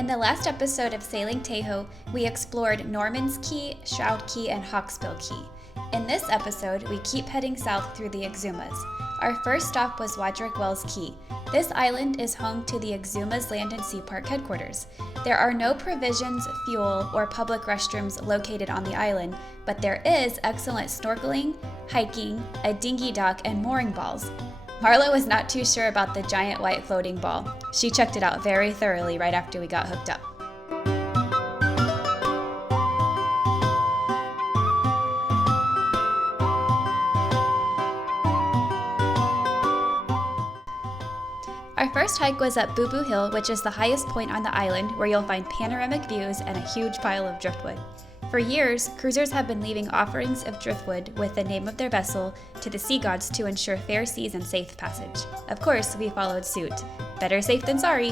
In the last episode of Sailing TEHO, we explored Norman's Cay, Shroud Cay, and Hawksbill Cay. In this episode, we keep heading south through the Exumas. Our first stop was Warderick Wells Cay. This island is home to the Exumas Land and Sea Park headquarters. There are no provisions, fuel, or public restrooms located on the island, but there is excellent snorkeling, hiking, a dinghy dock, and mooring balls. Marla was not too sure about the giant white floating ball. She checked it out very thoroughly right after we got hooked up. Our first hike was up Boo Boo Hill, which is the highest point on the island, where you'll find panoramic views and a huge pile of driftwood. For years, cruisers have been leaving offerings of driftwood with the name of their vessel to the sea gods to ensure fair seas and safe passage. Of course, we followed suit. Better safe than sorry.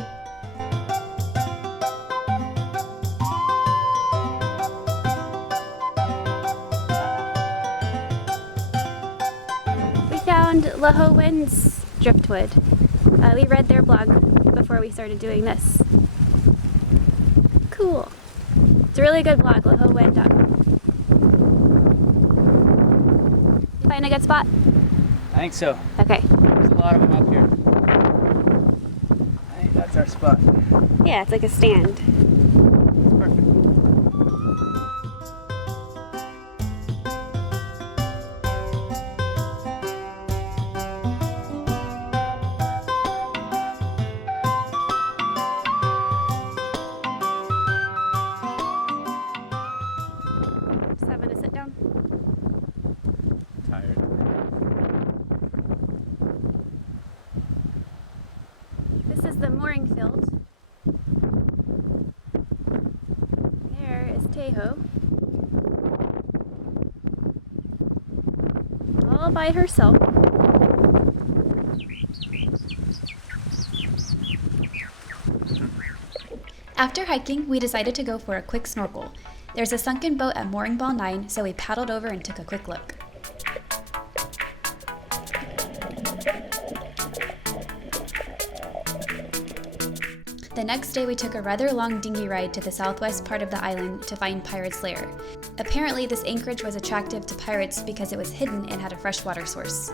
We found Leho Wind's driftwood. We read their blog before we started doing this. Cool. It's a really good blog, lehowind.com. You find a good spot? I think so. Okay. There's a lot of them up here. I think that's our spot. Yeah, it's like a stand. Perfect. Tired. This is the mooring field. There is Teho. All by herself. After hiking, we decided to go for a quick snorkel. There's a sunken boat at Mooring Ball 9, so we paddled over and took a quick look. The next day we took a rather long dinghy ride to the southwest part of the island to find Pirate's Lair. Apparently this anchorage was attractive to pirates because it was hidden and had a freshwater source.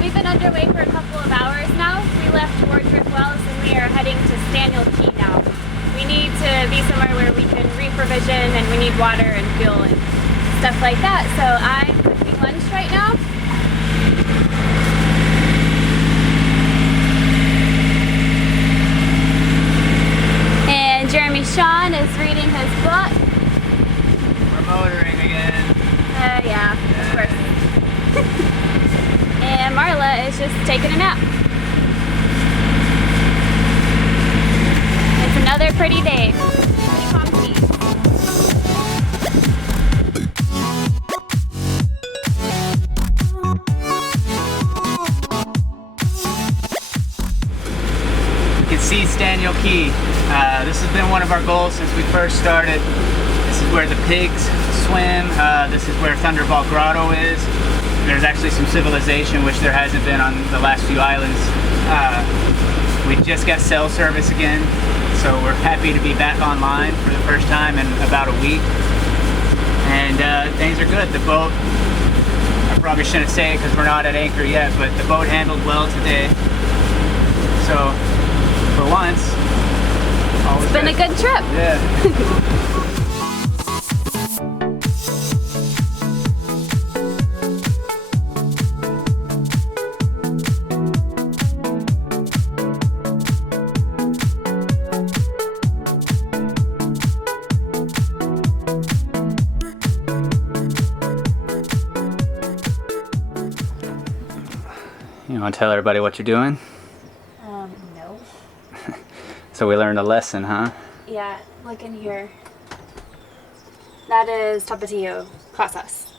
We've been underway for a couple of hours now. We left Warderick Wells and we are heading to Staniel Cay now. We need to be somewhere where we can reprovision and we need water and fuel and stuff like that. So I'm cooking lunch right now. And Jeremy Sean is reading his book. We're motoring again. Yeah, of course. And Marla is just taking a nap. It's another pretty day. Pretty comfy. You can see Staniel Cay. This has been one of our goals since we first started. This is where the pigs swim. This is where Thunderball Grotto is. There's actually some civilization, which there hasn't been on the last few islands. We just got cell service again, so we're happy to be back online for the first time in about a week. And things are good. The boat, I probably shouldn't say it because we're not at anchor yet, but the boat handled well today. So, for once, It's been a good trip. Yeah. You want to tell everybody what you're doing? No. So we learned a lesson, huh? Yeah, look in here. That is Tapatio Class S.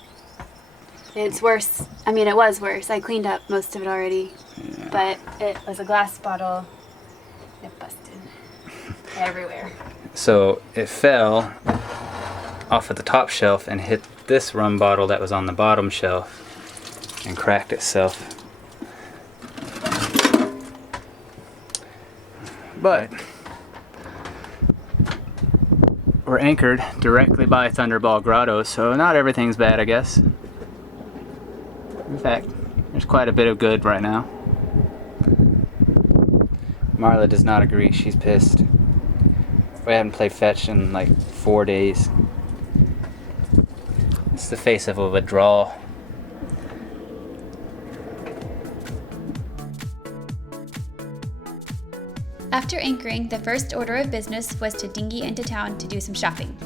It's worse. I mean, it was worse. I cleaned up most of it already. Yeah. But it was a glass bottle. It busted everywhere. So it fell off of the top shelf and hit this rum bottle that was on the bottom shelf and cracked itself. But we're anchored directly by Thunderball Grotto, so not everything's bad, I guess. In fact, there's quite a bit of good right now. Marla does not agree. She's pissed. We haven't played fetch in like 4 days. It's the face of a withdrawal. After anchoring, the first order of business was to dinghy into town to do some shopping.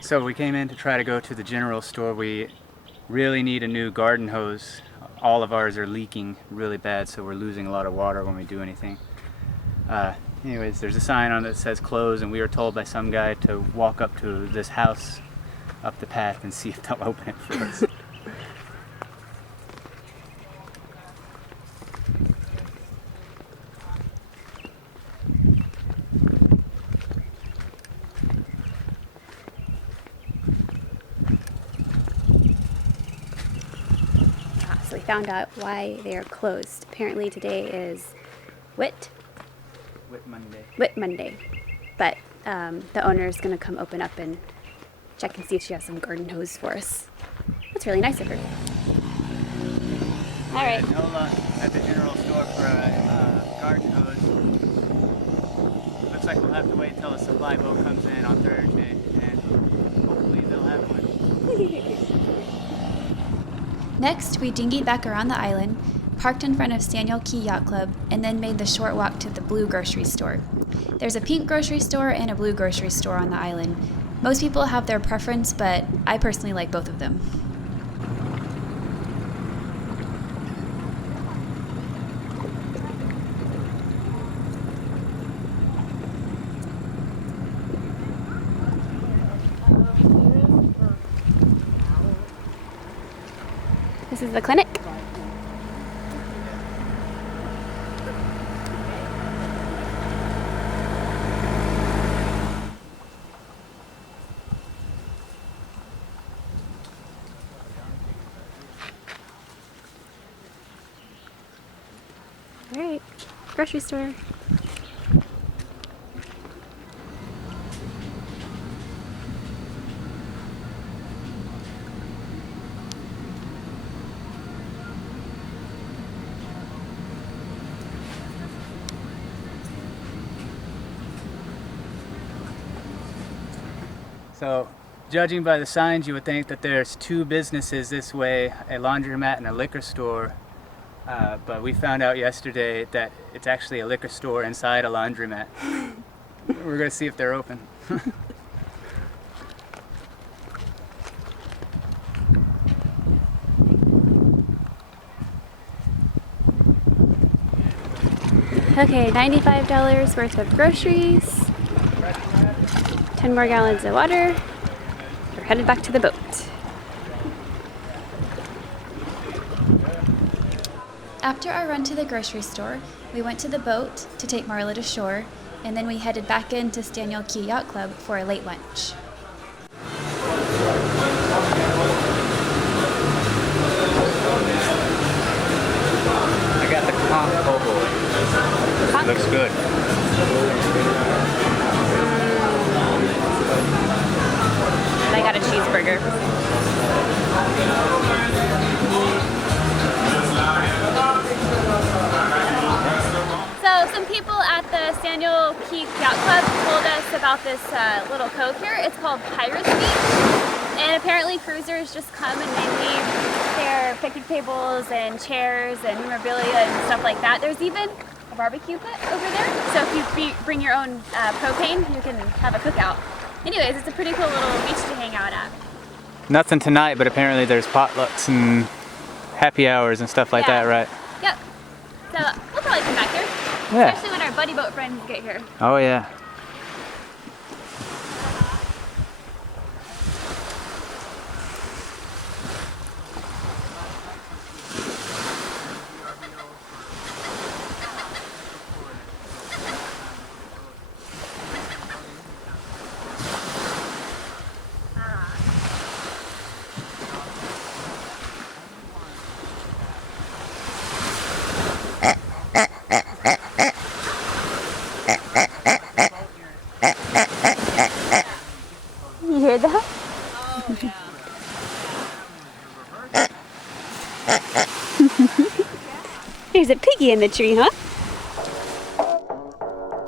So we came in to try to go to the general store. We really need a new garden hose. All of ours are leaking really bad, so we're losing a lot of water when we do anything. Anyways, there's a sign on it that says close, and we were told by some guy to walk up to this house up the path and see if they'll open it for us. So we found out why they are closed. Apparently today is Whit Monday. But the owner is going to come open up and check and see if she has some garden hose for us. That's really nice of her. All right. No luck at the general store for a garden hose. Looks like we'll have to wait until the supply boat comes in on Thursday, and hopefully they'll have one. Next, we dinghied back around the island, parked in front of Staniel Cay Yacht Club, and then made the short walk to the blue grocery store. There's a pink grocery store and a blue grocery store on the island. Most people have their preference, but I personally like both of them. This is the clinic. All right, grocery store. So, judging by the signs, you would think that there's two businesses this way, a laundromat and a liquor store. But we found out yesterday that it's actually a liquor store inside a laundromat. We're going to see if they're open. Okay, $95 worth of groceries, 10 more gallons of water. We're headed back to the boat. After our run to the grocery store, we went to the boat to take Marla to shore, and then we headed back into Staniel Cay Yacht Club for a late lunch. I got the conch po' boy. Looks good. And I got a cheeseburger. So some people at the Staniel Cay Yacht Club told us about this little cove here. It's called Pirates Beach. And apparently cruisers just come and they leave their picnic tables and chairs and memorabilia and stuff like that. There's even a barbecue pit over there. So if you bring your own propane, you can have a cookout. Anyways, it's a pretty cool little beach to hang out at. Nothing tonight, but apparently there's potlucks and happy hours and stuff like that, right? Yep. So we'll probably come back here. Yeah. Especially when our buddy boat friends get here. Oh yeah. You hear that? There's a piggy in the tree, huh?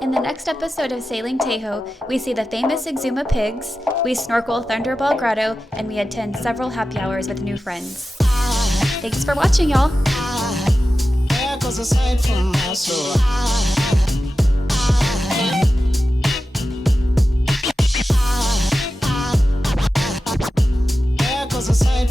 In the next episode of Sailing TEHO, we see the famous Exuma pigs, we snorkel Thunderball Grotto, and we attend several happy hours with new friends. Thanks for watching, y'all! There goes a sight from my soul. There goes a sight